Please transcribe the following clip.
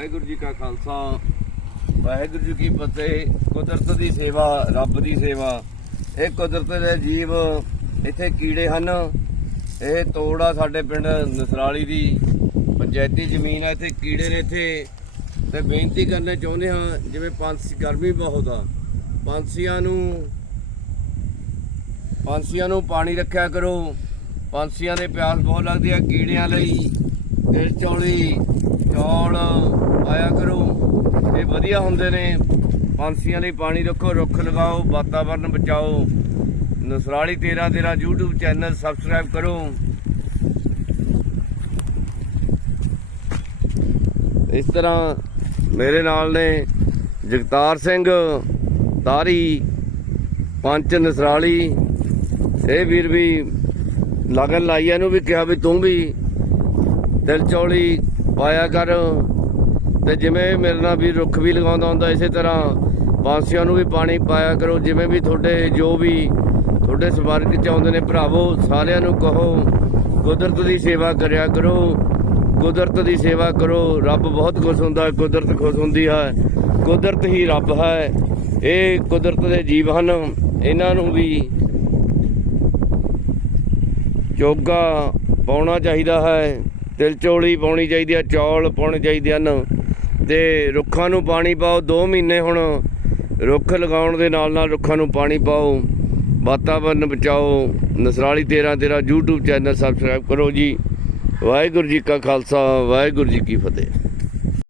ਵਾਹਿਗੁਰੂ ਜੀ ਕਾ ਖਾਲਸਾ। ਵਾਹਿਗੁਰੂ ਜੀ ਕੀ ਫਤਿਹ। ਕੁਦਰਤ ਦੀ ਸੇਵਾ, ਰੱਬ ਦੀ ਸੇਵਾ। ਇਹ ਕੁਦਰਤ ਦੇ ਜੀਵ ਇੱਥੇ ਕੀੜੇ ਹਨ। ਇਹ ਤੋੜਾ ਸਾਡੇ ਪਿੰਡ ਨਸਰਾਲੀ ਦੀ। ਪੰਚਾਇਤੀ ਜ਼ਮੀਨ ਆ ਇੱਥੇ, ਕੀੜੇ ਨੇ ਇੱਥੇ। ਤੇ ਬੇਨਤੀ ਕਰਨਾ ਚਾਹੁੰਦੇ ਹਾਂ, ਜਿਵੇਂ ਪੰਛੀ, ਗਰਮੀ ਬਹੁਤ ਆ। ਪੰਛੀਆਂ ਨੂੰ ਪੰਛੀਆਂ ਨੂੰ ਪਾਣੀ ਰੱਖਿਆ ਕਰੋ। ਪੰਛੀਆਂ ਦੇ ਪਿਆਸ ਬਹੁਤ ਲੱਗਦੀ ਆ ਕੀੜਿਆਂ ਲਈ। ਦਿਲ ਚੌਲੀ, ਚੌਲ ਕਰੋ ਵਧੀਆ ਹੁੰਦੇ ਨੇ। ਪੰਛੀਆਂ ਲਈ ਪਾਣੀ ਰੱਖੋ, ਰੁੱਖ ਲਗਾਓ, ਵਾਤਾਵਰਨ ਬਚਾਓ। ਨਸਰਾਲੀ 13 13 YouTube ਚੈਨਲ ਸਬਸਕ੍ਰਾਈਬ ਕਰੋ। ਇਸ ਤਰ੍ਹਾਂ ਮੇਰੇ ਨਾਲ ਨੇ ਜਗਤਾਰ ਸਿੰਘ, ਤਾਰੀ, ਪੰਚ ਨਸਰਾਲੀ। ਇਹ ਵੀਰ ਵੀ ਲਗਨ ਲਾਈ ਆ ਇਹਨੂੰ ਵੀ ਕਿਹਾ ਵੀ ਤੂੰ ਵੀ ਦਿਲ ਚੌਲੀ ਪਾਇਆ ਕਰ। ਤੇ ਜਿਵੇਂ ਮੇਰੇ ਨਾਲ ਵੀ ਰੁੱਖ ਵੀ ਲਗਾਉਂਦਾ ਹੁੰਦਾ, ਇਸੇ ਤਰ੍ਹਾਂ ਬਾਂਸੀਆਂ ਨੂੰ ਵੀ ਪਾਣੀ ਪਾਇਆ ਕਰੋ, ਜਿਵੇਂ ਵੀ ਤੁਹਾਡੇ ਜੋ ਵੀ ਤੁਹਾਡੇ ਸਵਰਗ ਚ ਆਉਂਦੇ ਨੇ ਭਰਾਵੋ, ਸਾਰਿਆਂ ਨੂੰ ਕਹੋ, ਕੁਦਰਤ ਦੀ ਸੇਵਾ ਕਰਿਆ ਕਰੋ, ਕੁਦਰਤ ਦੀ ਸੇਵਾ ਕਰੋ, ਰੱਬ ਬਹੁਤ ਖੁਸ਼ ਹੁੰਦਾ ਹੈ ਕੁਦਰਤ ਖੁਸ਼ ਹੁੰਦੀ ਹੈ, ਕੁਦਰਤ ਹੀ ਰੱਬ ਹੈ, ਇਹ ਕੁਦਰਤ ਦੇ ਜੀਵ ਹਨ, ਇਹਨਾਂ ਨੂੰ ਵੀ ਚੋਗਾ ਪਾਉਣਾ ਚਾਹੀਦਾ ਹੈ, ਤਿਲ ਚੋਲੀ ਪਾਉਣੀ ਚਾਹੀਦੀ ਹੈ, ਚੌਲ ਪਾਉਣੇ ਚਾਹੀਦੇ ਹਨ ਤੇ ਰੁੱਖਾਂ ਨੂੰ ਪਾਣੀ ਪਾਓ 2 ਮਹੀਨੇ ਹੁਣ ਰੁੱਖ ਲਗਾਉਣ ਦੇ ਨਾਲ ਨਾਲ ਰੁੱਖਾਂ ਨੂੰ ਪਾਣੀ ਪਾਓ, ਵਾਤਾਵਰਨ ਬਚਾਓ, ਨਸਰਾਲੀ 13 13 YouTube ਚੈਨਲ ਸਬਸਕ੍ਰਾਈਬ ਕਰੋ ਜੀ। ਵਾਹਿਗੁਰੂ ਜੀ ਕਾ ਖਾਲਸਾ, ਵਾਹਿਗੁਰੂ ਜੀ ਕੀ ਫਤਿਹ।